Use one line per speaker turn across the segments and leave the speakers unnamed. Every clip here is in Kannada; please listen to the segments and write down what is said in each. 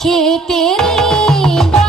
খেতে রে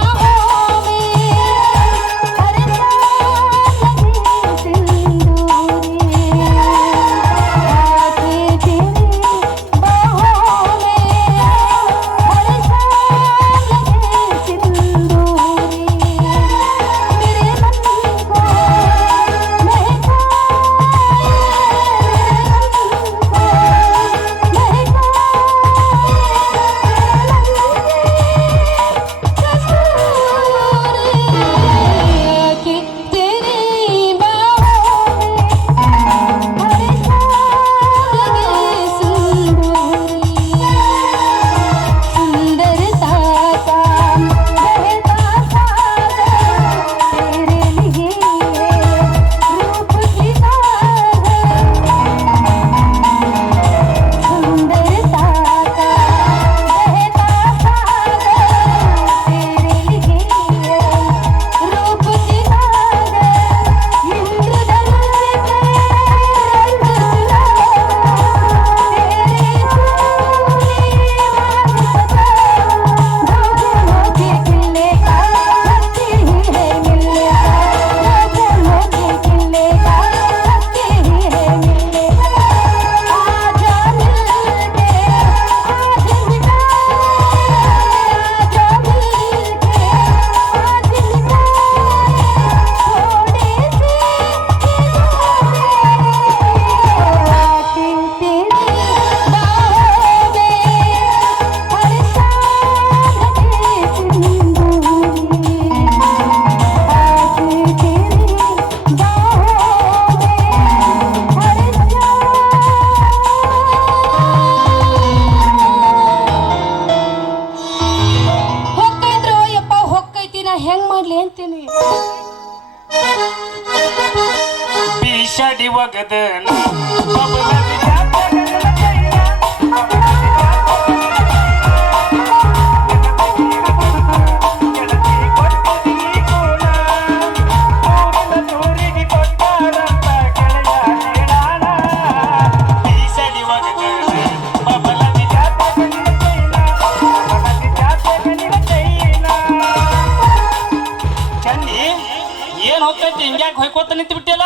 ಏನ್ ಹೋಗ್ತೈತಿ ಹಿಂಗ್ಯಾಕ್ ಹೊಯ್ಕೋತ ನಿಂತ ಬಿಟ್ಟಿಯಲ್ಲ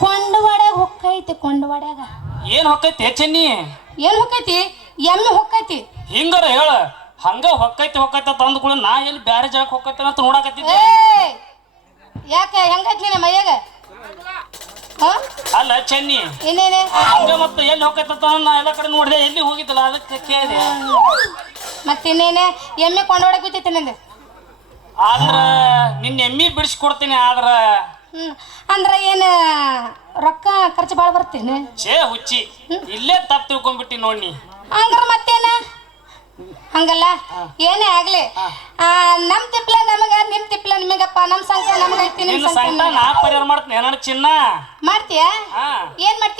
ಕೊಂಡವಾಡ್ಯಾಗ ಹೊಕ್ಕೈತಿ ಕೊಂಡವಾಡ್ಯಾಗ.
ಏನ್ ಹೊಕ್ಕೈತಿ ಚೆನ್ನಿ
ಏನ್ ಹೊಕ್ಕೈತಿ? ಎಮ್ಮೆ ಹೊಕ್ಕೈತಿ.
ಹಿಂಗಾರ ಹೇಳ. ಹಂಗ ಹೊಕ್ಕೈತಿ ಹೊಕ್ಕೈತಿ ತಂದ ಕೂಡ ನಾ ಎಲ್ಲಿ ಬ್ಯಾರೆ ಜಾಗಕ್ಕೆ ಹೊಕ್ಕೈತಿ ಅಂತ ನೋಡಾಕತ್ತಿದ್ದೆ.
ಯಾಕೆ ಹೆಂಗೈತಿ ನಿನ್ನ ಮೈಯಾಗ? ಹಾ?
ಅಲ್ಲ ಚೆನ್ನಿ
ಇನ್ನೇನೆ?
ಹಂಗ ಮತ್ತೆ ಎಲ್ಲಿ ಹೊಕ್ಕೈತ ಅಂತ ನಾ ಎಲ್ಲ ಕಡೆ ನೋಡಿದೆ ಎಲ್ಲಿ ಹೋಗಿದ್ದಲ್ಲ ಅದಕ್ಕೆ ಕೇಳಿದೆ.
ಮತ್ತಿನ್ನೇನೆ? ಎಮ್ಮೆ ಕೊಂಡೋಡಕ್ ಬಿತ್ತೈತಿ ನಿಂದು.
ಆದ್ರ ನಿನ್ನ ಎಮ್ಮಿ ಬಿಡಿಸ್ಕೊಡ್ತೀನಿ ಆದ್ರ
ಹ್ಮ್. ಅಂದ್ರ ಏನ ರೊಕ್ಕ ಖರ್ಚು ಭಾಳ ಬರ್ತೇನೆ?
ಛೇ ಹುಚ್ಚಿ ಇಲ್ಲೇ ತಪ್ಪು ತಿಳ್ಕೊಂಡ್ಬಿಟ್ಟಿ ನೋಡಿ
ಅಂದ್ರ ಮತ್ತೇನ? ಹಂಗಲ್ಲ? ಏನೇ ಆಗ್ಲಿ. ಆ, ನಮ್ ತಿಪ್ಲ ನಮಗ ನಿಮ್ ತಿಪ್ಲ ನಿಮಗಪ್ಪ ನಮ್ ಸಂಖ್ಯೆ ನಮಗೈತಿ ನಿಮ್
ನಿನ್ನ
ಸಂಖ್ಯೆ
ಸಂಕಟ ನಾ ಪರಿಹಾರ ಮಾಡ್ತೀನಿ ಚಿನ್ನ?
ಮಾಡ್ತೀಯ?
ಹಾ.
ಏನ್ ಮಾಡ್ತೀಯ?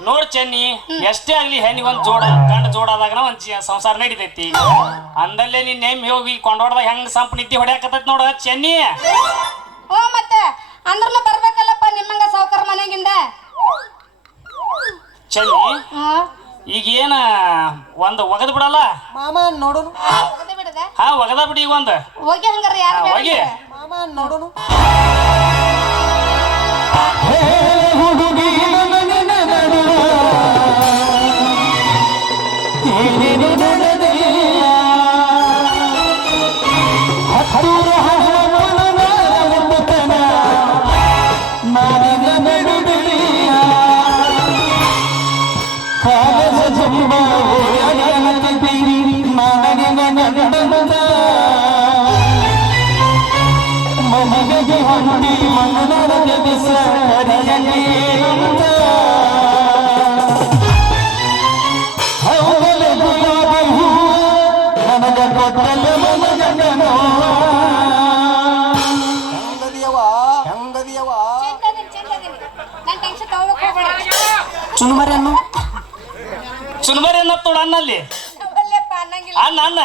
ನೋಡ್ ಚೆನ್ನಿ ಎಷ್ಟೇ ಆಗ್ಲಿ ಹೆಣ್ಣಿಗೆ ಒಂದ್ ಜೋಡ ಗಂಡ ಜೋಡಾದಾಗ ಒಂದ್ ಜೀ- ಸಂಸಾರ ನಡಿತೈತಿ. ಅಂದಲ್ಲೇ ನಿನ್ ನೇಮ್ ಹೋಗಿ ಕೊಂಡೋಡ್ದಾಗ ಹೆಂಗ್ ಸಂಪ್ ನಿದ್ದಿ ಹೊಡ್ಯಾಕತೈತಿ ನೋಡ ಚೆನ್ನಿ.
ಓ ಮತ್ತೆ ಅಂದ್ರಲ್ಲ ಬರ್ಬೇಕಲ್ಲಪ್ಪ ನಿಮ್ಮಂಗ ಸಾವುಕಾರ ಮನೆಗಿಂದ?
ಚೆನ್ನಿ
ಹಾ.
ಈಗ ಏನ ಒಂದ್ ಒಗದ್ ಬಿಡಲ್ಲ?
ಮಾಮ ನೋಡುನು.
ಹೋಗದೆ ಬಿಡದ.
ಹಾ ಒಗದ ಬಿಡಿ ಈಗ ಒಂದ್.
ಹೋಗಿ ಹಂಗಾರ ಯಾರು
ಹೋಗಿ.
ಮಾಮ ನೋಡುನು.
ಮನೆಗೆ ಹೊಂದಿ ಮನದ ಹೌದಲೆ ಗುಲಾಬಿ ಅನ್ನ ನನಗ ಕೊಟ್ಟಲೆ ಮನಗಂಡನೋ
ಹೆಂಗದಿಯವ ಹೆಂಗದಿಯವ
ನನ್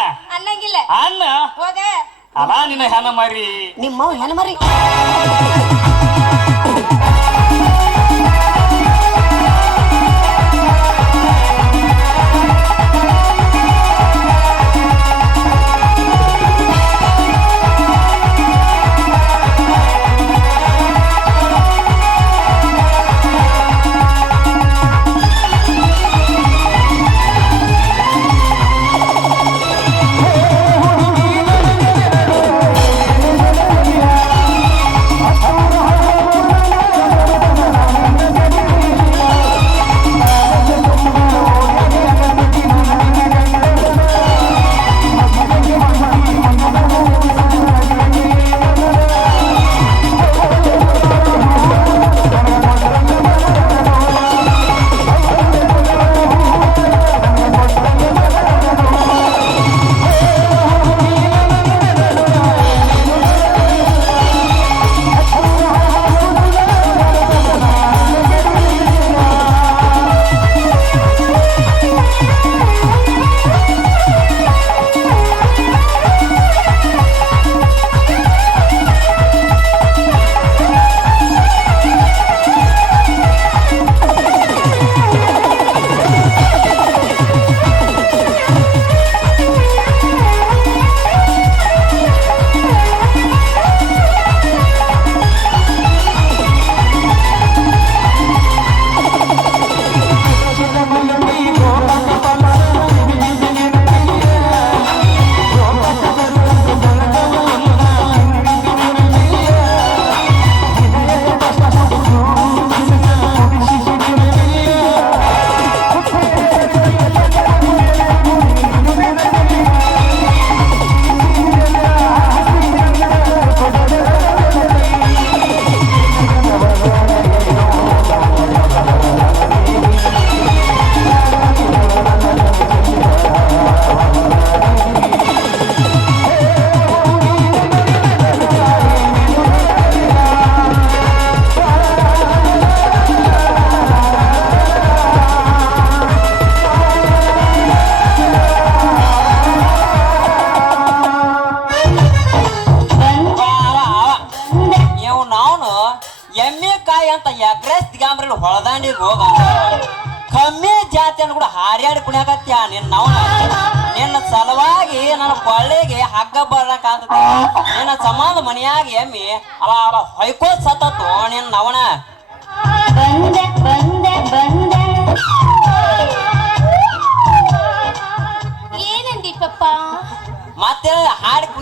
ಅನ್ನ
ಹೋಗ
ಅಲ್ಲ ನಿನ್ನ ಹೆಣ ಮರಿ.
ನಿಮ್ಮ ಹೆಣ್ಮರಿ
ಎಕ್ರೆಸ್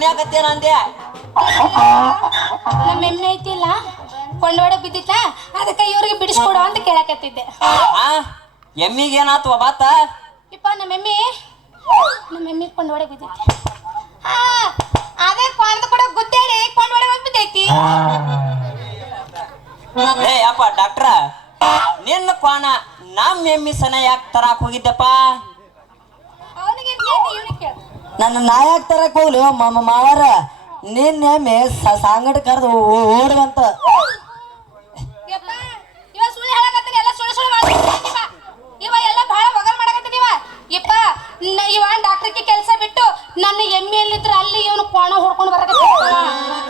ಕುಣಿಯಾಕತ್ತೇನ ಅಂದೆ.
ನಮ್ಮ ಎಮ್ಮೆ ಐತಿಲ್ಲ? ಕೊಂಡೋಡ ಬಿದ್ದಿತ್ತ ಅದಕ್ಕೆ ಇವ್ರಿಗೆ ಬಿಡಿಸ್ಕೊಡು ಅಂತ ಕೇಳಕತ್ತಿದ್ದೆ.
ಆ ಎಮ್ಮಿಗೆ ಏನಾತು ಬಾತ?
ಇಪ್ಪ ನಮ್ಮ ಎಮ್ಮಿ? ನಮ್ಮ ಎಮ್ಮಿ ಕೊಂಡೋಡ ಬಿದ್ದೈತಿ. ಹಾ ಅದೇ ಕೊಂಡ್ದು ಕೂಡ ಗುದ್ದಾಡಿ ಕೊಂಡೋಡ ಹೋಗ್ಬಿದ್ದೈತಿ.
ಏ ಅಪ್ಪ ಡಾಕ್ಟ್ರ ನಿನ್ನ ಕ್ವಾಣ ನಮ್ಮ ಎಮ್ಮಿ ಸನ ಯಾಕೆ ತರಾಕ್ ಹೋಗಿದ್ದಪ್ಪ?
ಅವನಿಗೆ ಇವನಿಗೆ ಕೇಳ.
ನನ್ನ ನಾಯಕ್ ತರಕ್ ಹೋಗ್ಲಿ ಮಾಮ ಮಾವಾರ ನಿನ್ನೆ ಮೇ ಸಾಂಗಡ ಕರೆದು ಓಡುವಂತ.
ಕೆಲಸ ಬಿಟ್ಟು ನನ್ನ ಅಲ್ಲಿ ಇವನು ಕೋಣ ಹೊಡ್ಕೊಂಡು ಬರಕತ್ತ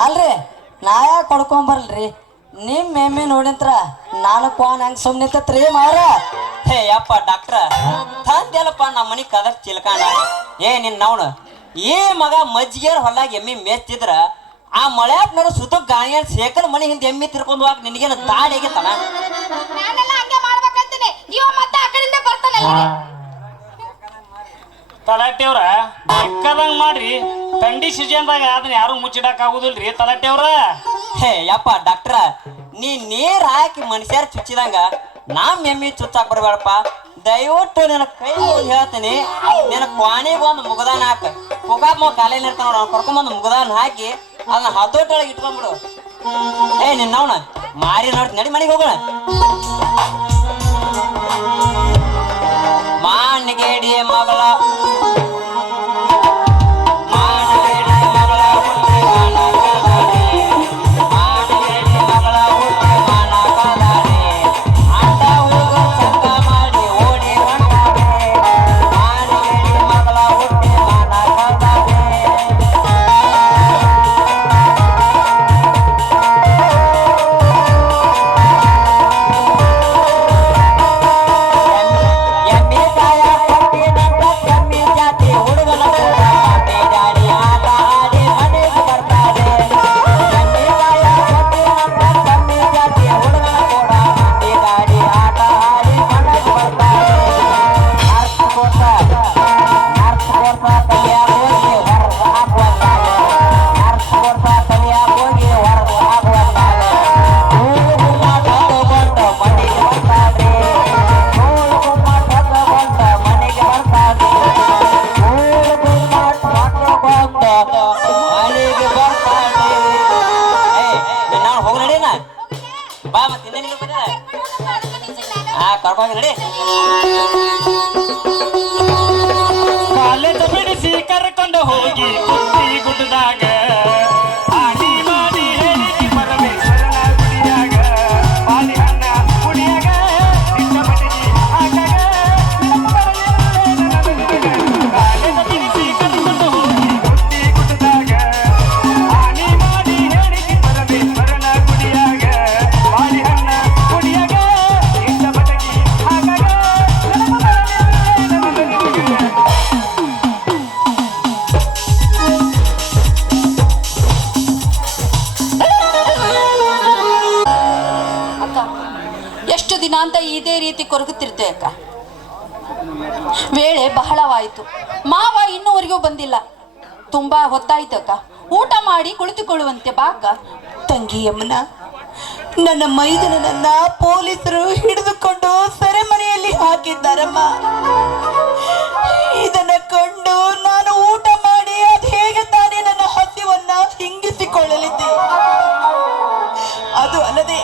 ಅಲ್ರಿ ನಾ ಯಾಕೆ ಕೊಡ್ಕೊಂಡ್ ಬರ್ಲ್ರಿ. ನಿಮ್ ಎಮ್ಮೆ ನೋಡಿಂತ್ರ ನಾನು ಕ್ವಾನ್ ಹಂಗ ಸುಮ್ನಿತ್ತತ್ರಿ ಮಾರ
ಹೇ ಯಪ್ಪ ಡಾಕ್ಟ್ರ ತಂದೆಲ್ಲಪ್ಪ ನಮ್ಮ ಮನಿ ಕದರ್ ಚಿಲ್ಕಾಣ. ಏ ನಿನ್ ನವ್ನು ಈ ಮಗ ಮಜ್ಜಿಗೆರ್ ಹೊಲಾಗ ಎಮ್ಮಿ ಮೇಚ್ತಿದ್ರ ಆ ಮಳ್ಯಾಪ್ನವ್ರು ಸುತ್ತ ಗಾಯ ಸೇಕಲ್ ಮನೆ ಹಿಂದೆ ಎಮ್ಮಿ ತಿರ್ಕೊಂಡು ಹೋಗಿ ನಿನಗೇನು ದಾಡಿ ಆಗೈತನ
ನಾನೆಲ್ಲ ಹಂಗೆ ಮಾಡ್ಬೇಕಂತೀನಿ. ಇವ ಮತ್ತೆ ಆ ಕಡೆಯಿಂದ ಬರ್ತಾನೆ ಅಲ್ಲಿಗೆ
ತಲಾಟೆವ್ರ ಬೆಕ್ಕದಂಗ್ ಮಾಡ್ರಿ. ಥಂಡಿ ಸೀಸನ್ದಾಗ ಅದನ್ನ ಯಾರು ಮುಚ್ಚಿಡಕ್ ಆಗುದಿಲ್ರಿ ತಲಾಟೆವ್ರ
ಹೇ ಯಪ್ಪ ಡಾಕ್ಟ್ರ ನೀ ನೀರ್ ಹಾಕಿ ಮನುಷ್ಯರ್ ಚುಚ್ಚಿದಂಗ ನಾಮ್ ಎಮ್ಮಿ ಚುಚ್ಚಾಕ್ ಬರ್ಬೇಡಪ್ಪ. ದಯವಿಟ್ಟು ನಿನ್ನ ಕೈ ಮುಗಿದು ಹೇಳ್ತೀನಿ. ನಿನ್ನ ಕ್ವಾಣಿಗೆ ಒಂದು ಮುಗದಾನ ಹಾಕ. ಪುಗಾಪ್ ಮಗ ಕಾಲೇಲಿ ಇರ್ತಾನ ನೋಡ ಕರ್ಕೊಂಬಂದು ಮುಗದಾನ ಹಾಕಿ ಅದನ್ನ ಹತೋಟೊಳಗೆ ಇಟ್ಕೊಂಡ್ಬಿಡು. ಏ ನಿನ್ನವನ ಮಾರಿ ನೋಡ್ತೀನಿ. ನಡಿ, ಮನೆಗೆ ಹೋಗೋಣ. ಮಾನ್ಗೇಡಿ ಮಗಳ
ಇದೇ ರೀತಿ ಕೊರಗುತ್ತಿರ್ತೆ ಅಕ್ಕ ವೇಳೆ ಬಹಳವಾಯಿತು. ಮಾವ ಇನ್ನೂವರೆಗೂ ಬಂದಿಲ್ಲ. ತುಂಬಾ ಹೊತ್ತಾಯ್ತು ಅಕ್ಕ ಊಟ ಮಾಡಿ ಕುಳಿತುಕೊಳ್ಳುವಂತೆ ಬಾಕ.
ತಂಗಿ ಯಮುನ ನನ್ನ ಮೈದನನ್ನ ಪೊಲೀಸರು ಹಿಡಿದುಕೊಂಡು ಸೆರೆಮನೆಯಲ್ಲಿ ಹಾಕಿದ್ದಾರಮ್ಮ. ಇದನ್ನ ಕಂಡು ನಾನು ಊಟ ಮಾಡಿ ಅದು ಹೇಗೆ ತಾನೇ ನನ್ನ ಹಸಿವನ್ನ ಹಿಂಗಿಸಿಕೊಳ್ಳಲಿದ್ದೆ. ಅದು ಅಲ್ಲದೆ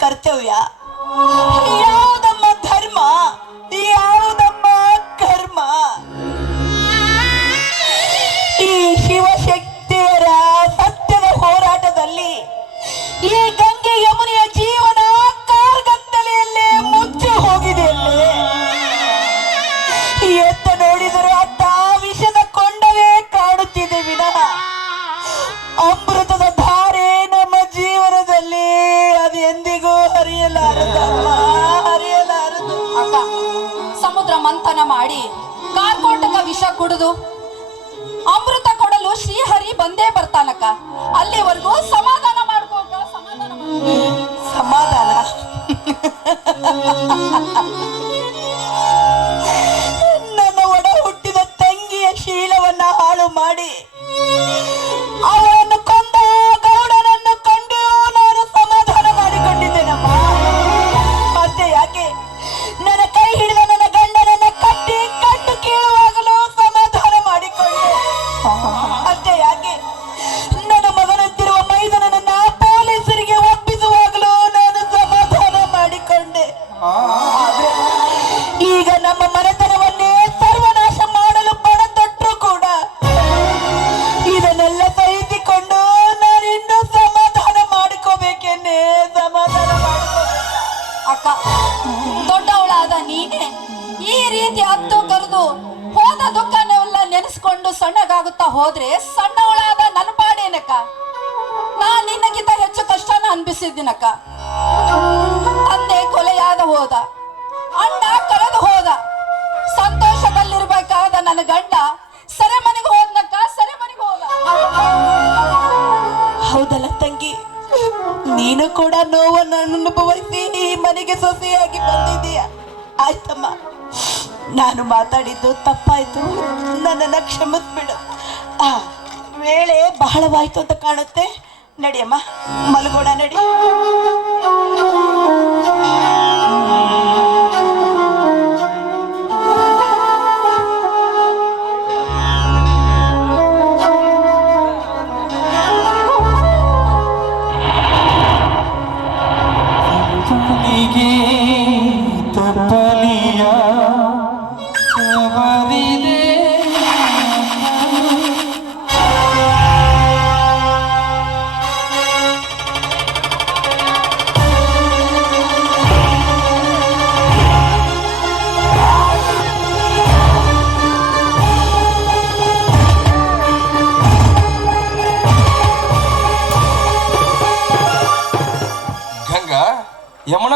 करते हुए ಮಂಥನ ಮಾಡಿ ಕಾರ್ಕೋಟಕ ವಿಷ ಕುಡಿದು ಅಮೃತ ಕೊಡಲು ಶ್ರೀಹರಿ ಬಂದೇ ಬರ್ತಾನಕ್ಕ. ಅಲ್ಲಿವರೆಗೂ ಸಮಾಧಾನ ಮಾಡ್ಕೋಕ ಸಮಾಧಾನ
ಸಮಾಧಾನ? ನನ್ನ ಒಡ ಹುಟ್ಟಿದ ತಂಗಿಯ ಶೀಲವನ್ನ ಹಾಳು ಮಾಡಿ ಮಾತಾಡಿದ್ದು ತಪ್ಪಾಯಿತು. ನನ್ನನ್ನು ಕ್ಷಮಿಸ್ಬಿಡು ಆ ವೇಳೆ ಬಹಳವಾಯ್ತು ಅಂತ ಕಾಣುತ್ತೆ. ನಡಿಯಮ್ಮ ಮಲಗೋಣ ನಡಿ.
ಯಮುನ.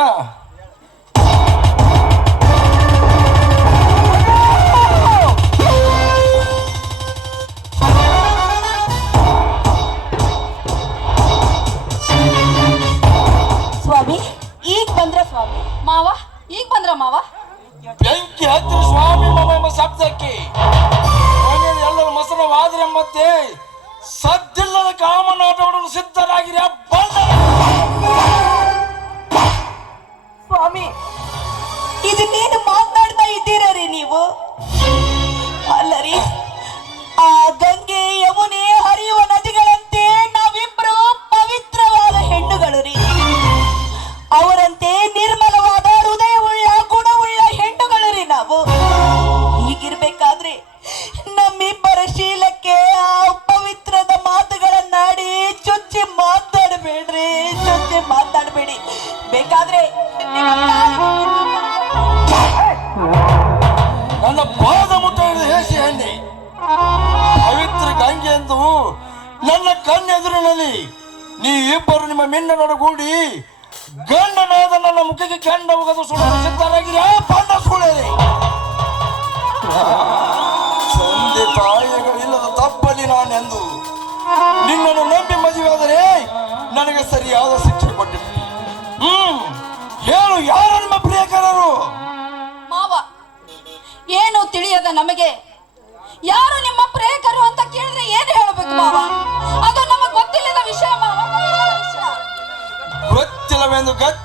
ಸ್ವಾಮಿ ಈಗ ಬಂದ್ರ ಸ್ವಾಮಿ.
ಮಾವ ಈಗ ಬಂದ್ರ ಮಾವ?
ಬೆಂಕಿ ಹತ್ತಿರ ಸ್ವಾಮಿ ಮಾವ ಶಬ್ದಕ್ಕೆ. ಮನೆಯಲ್ಲಿ ಮೊಸರು ಮಸನವಾದ್ರೆ ಮತ್ತೆ ಸದ್ದಿಲ್ಲದ ಕಾಮನಾಟವನ್ನು ಸಿದ್ಧರಾಗಿರ ಬಂದ
ಸ್ವಾಮಿ ಇದನ್ನೇನು ಮಾತನಾಡ್ತಾ ಇದ್ದೀರ ರೀ ನೀವು? ಅಲ್ಲ ರೀ ಆ ಗಂಗೆ ಯಮುನೆ
క్యాన్ డబ్బు కదా
చూడ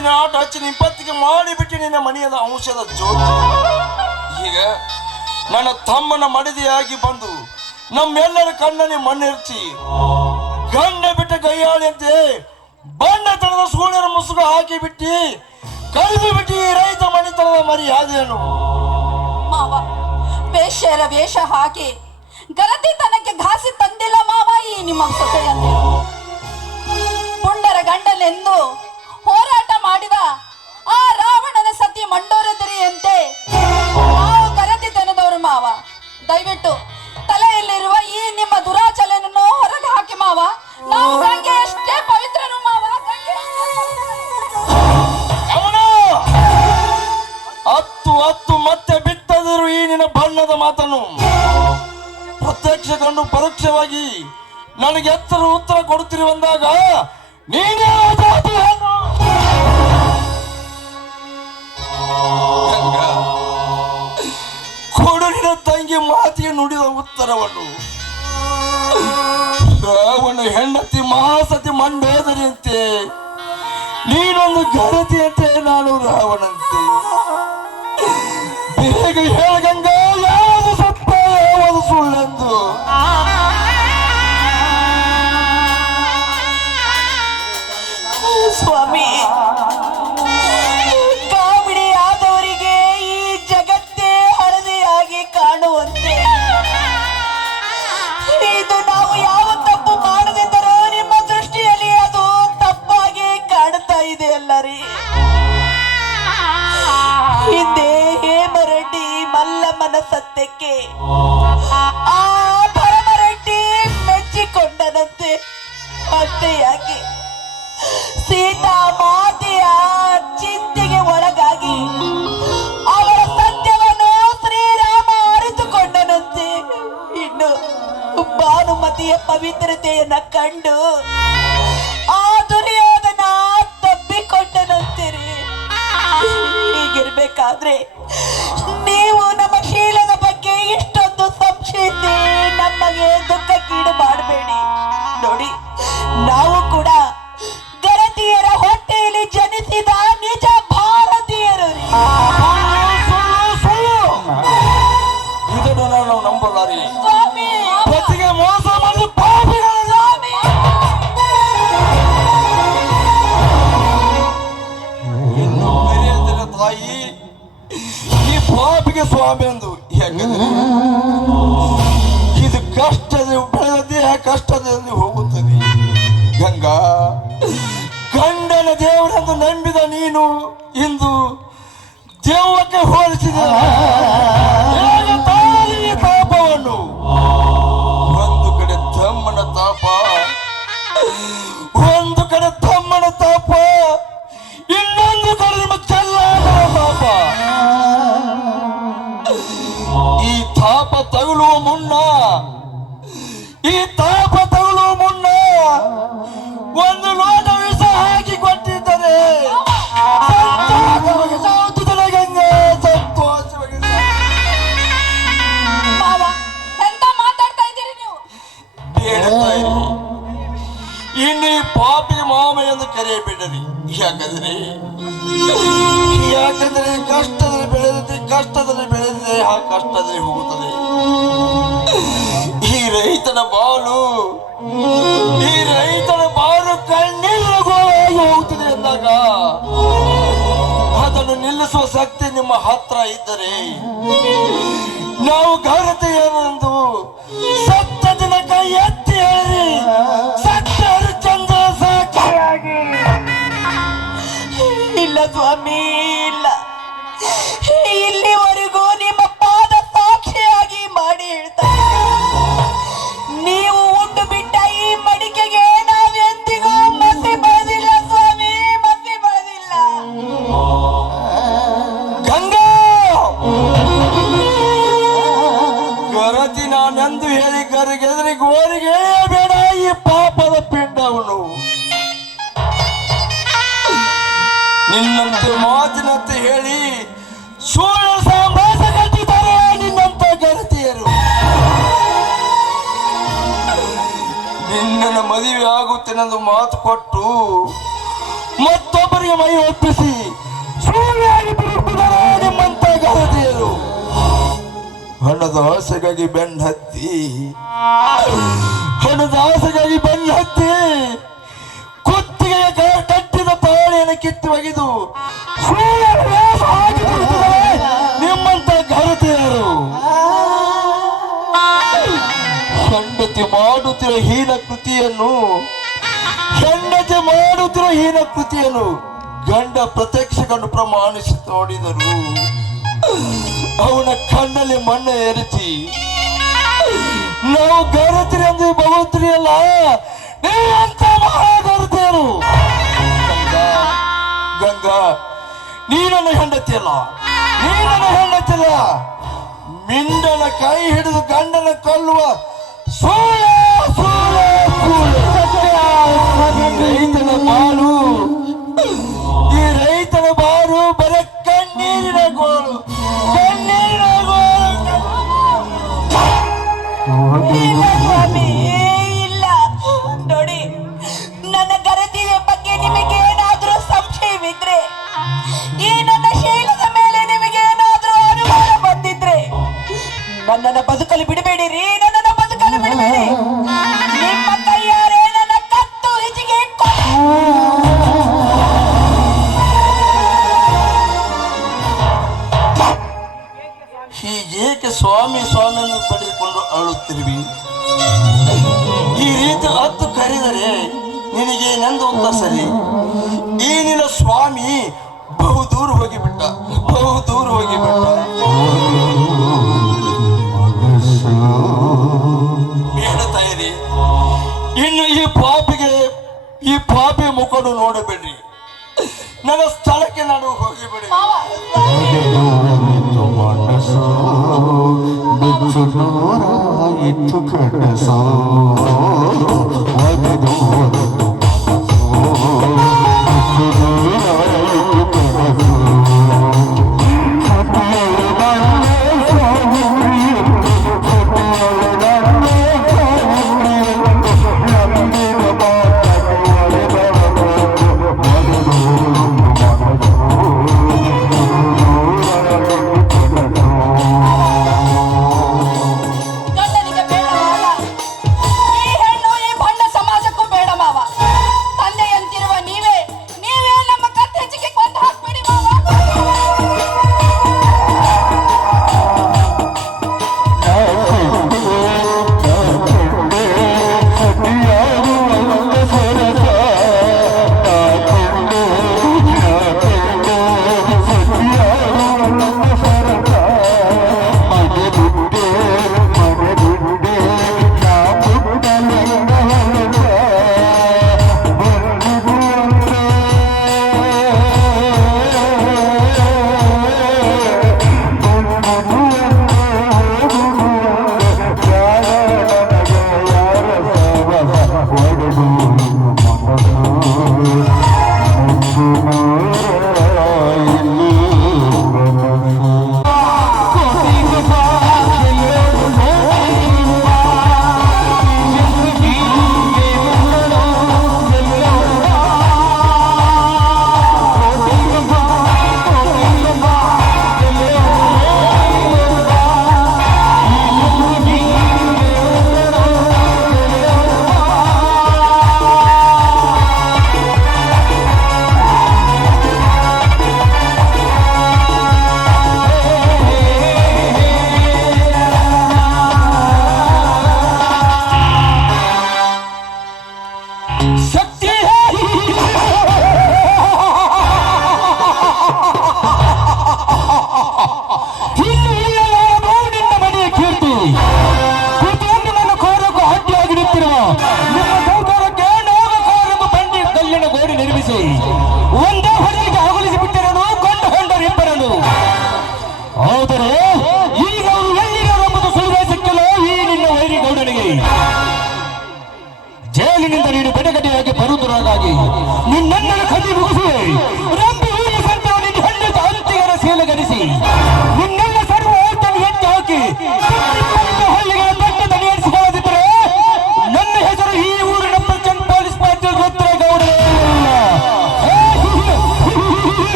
ಹಚ್ಚಿನ ಆಟ ಹಚ್ಚಿನ ಮಾಡಿಬಿಟ್ಟು ನಿನ್ನ ಮನೆಯದ ಅಂಶದ ಜೋತ. ಈಗ ನನ್ನ ತಮ್ಮನ ಮಡದಿಯಾಗಿ ಬಂದು ನಮ್ಮೆಲ್ಲರ ಕಣ್ಣನೆ ಮಣ್ಣೆರ್ಚಿ. ಗಂಡ ಬಿಟ್ಟ ಕೈಯಾಳಿಯಂತೆ ಬಣ್ಣ ತಳೆದ ಸೂಳ್ಯರ ಮುಸುಗು ಹಾಕಿ ಬಿಟ್ಟಿ ಕರೆದು ಬಿಟ್ಟಿ ರೈತ ಮನೆ ತಳೆದ ಮರಿ ಅದೇನು
ಮಾವ ವೇಷರ ವೇಷ ಹಾಕಿ ಗಲತಿ ತನಕ್ಕೆ ಘಾಸಿ ತಂದಿಲ್ಲ ಮಾವ ಈ ನಿಮ್ಮ ಸೊಸೆಯಂತೆ. ಪುಂಡರ ಗಂಡನೆಂದು ಮಾಡಿದ? ಆ ರಾವಣನ ಸತಿ ಮಂಡೋರದಿರಿಯಂತೆ. ನಾವು ಗರತಿತನದವರು ಮಾವ? ದಯವಿಟ್ಟು ತಲೆಯಲ್ಲಿರುವ ಈ ನಿಮ್ಮ ದುರಾಚಲನನ್ನು ಹೊರಗೆ ಹಾಕಿ ಮಾವ. ನಾವು ಗಂಗೆ ಎಷ್ಟೇ ಪವಿತ್ರನು ಮಾವ
ಹತ್ತು ಹತ್ತು ಮತ್ತೆ ಬಿಟ್ಟದರು ಈ ನಿನ್ನ ಬಣ್ಣದ ಮಾತನ್ನು. ಪ್ರತ್ಯಕ್ಷ ಕಂಡು ಪರೋಕ್ಷವಾಗಿ ನನಗೆ ಎತ್ತರ ಉತ್ತರ ಕೊಡುತ್ತಿರುವಂದಾಗ ನೀನೇ ಮಂಡೋದರಿಯಂತೆ ನೀನೊಂದು ಗೆಳತಿಯಂತೆ ನಾನು ರಾವಣಂತೆ. ಬೇಗ ಹೇಳಗಂಗ ಯಾವುದು ಸತ್ಯ ಯಾವುದು ಸುಳ್ಳೆಂದು.
ಸ್ವಾಮಿ ಕಾಣ್ತಾ ಇದೆ ಅಲ್ಲರಿ. ಹಿಂದೆ ಹೇಮರೆಡ್ಡಿ ಮಲ್ಲಮ್ಮನ ಸತ್ಯಕ್ಕೆ ಆ ಪರಮರಡ್ಡಿ ಮೆಚ್ಚಿಕೊಂಡನಂತೆ. ಯಾಕೆ ಸೀತಾ ಮಾತೆಯ ಚಿಂತೆಗೆ ಒಳಗಾಗಿ ಅವರ ಸತ್ಯವನ್ನು ಶ್ರೀರಾಮ ಅರಿತುಕೊಂಡನಂತೆ. ಇನ್ನು ಭಾನುಮತಿಯ ಪವಿತ್ರತೆಯನ್ನ ಕಂಡು ಹೀಗಿರ್ಬೇಕಾದ್ರೆ ನೀವು ನಮ್ಮ ಶೀಲದ ಬಗ್ಗೆ ಇಷ್ಟೊಂದು ಸಂಶಯಿಸಿ ನಮಗೆ
ತಗುಲುವ ಮುನ್ನ ಈ ತಾಪ ತಗುಲುವ ಮುನ್ನ ಒಂದು ಲೋಟ ವಿಷ ಹಾಕಿ ಕೊಟ್ಟಿದ್ದಾರೆ ಪಾಪಿ ಇನ್ನು ಈ ಮಾಮ ಎಂದು ಕರೆಯಬೇಡರಿ ಯಾಕಂದ್ರೆ ಯಾಕಂದ್ರೆ ಕಷ್ಟದಲ್ಲಿ ಬೆಳೆದಂತೆ ಕಷ್ಟದಲ್ಲಿ ಬೆಳೆದಿದೆ ಆ ಕಷ್ಟದಲ್ಲಿ ಹೋಗುತ್ತದೆ. ಈ ರೈತನ ಬಾಳು ಈ ರೈತನ ಬಾಲು ಕಣ್ಣೀರ ಹೋಗುತ್ತದೆ ಎಂದಾಗ ಅದನ್ನು ನಿಲ್ಲಿಸುವ ಶಕ್ತಿ ನಿಮ್ಮ ಹತ್ರ ಇದ್ದರೆ ನಾವು ಘನತೆ ಏನೆಂದು ಸತ್ತ ಕೈ ಎತ್ತಿ ಹೇಳಿ ಸತ್ತ ಚಂದ್ರ ಸಾಕ್ಷಿಯಾಗಿ.
ಇಲ್ಲ ಸ್ವಾಮಿ.
ಆಗುತ್ತೇನೆಂದು ಮಾತು ಕೊಟ್ಟು ಮತ್ತೊಬ್ಬರಿಗೆ ಮೈ ಒಪ್ಪಿಸಿ. ನಿಮ್ಮಂತ ಗರತಿಯರು ಹಣದ ಆಸೆಗಾಗಿ ಬೆನ್ನ ಹತ್ತಿ. ಹಣದ ಆಸೆಗಾಗಿ ಬೆನ್ನ ಹತ್ತಿ. ಕುತ್ತಿ ಕುತ್ತಿಗೆಯ ಕಟ್ಟಿದ ತಾಳಿಯನ್ನು ಕಿತ್ತು ಒಗೆದು ನಿಮ್ಮಂತ ಘನತೆಯರು ಹೆಂಡತಿ ಮಾಡುತ್ತಿರುವ ಹೀನ ಕೃತಿಯನ್ನು ಹೆಂಡತಿ ಮಾಡುತ್ತಿರುವ ಹೀನ ಕೃತಿಯನ್ನು ಗಂಡ ಪ್ರತ್ಯಕ್ಷ ಕಂಡು ಪ್ರಮಾಣಿಸಿ ನೋಡಿದರು. ಅವನ ಕಣ್ಣಲ್ಲಿ ಮಣ್ಣು ಎರಚಿ, ನಾವು ಗರುತ್ರಿ ಅಂದ್ರೆ ಬಹುತ್ರಿ ಅಲ್ಲ ನೀವಂತ ಮಹಾಗರುತಿಯರು ಗಂಗಾ ಗಂಗಾ ನೀ ನನ್ನ ಹೆಂಡತಿ ಅಲ್ಲ ನೀ ಮಿಂಡನ ಕೈ ಹಿಡಿದು ಗಂಡನ ಕೊಲ್ಲುವ ಸೂಳ ಸೂಳ ಹೋಗಿಬಿಟ್ಟ ಬಹು ದೂರ ಹೋಗಿಬಿಟ್ಟ ಬೇಡ ತಾಯಿರಿ ಇನ್ನು ಈ ಪಾಪಿಗೆ, ಈ ಪಾಪಿ ಮುಖನು ನೋಡಬೇಡ್ರಿ. ನನ್ನ ಸ್ಥಳಕ್ಕೆ ನಾನು ಹೋಗಿಬಿಡಿ.
ಬಿಚ್ಚು ಕನಸು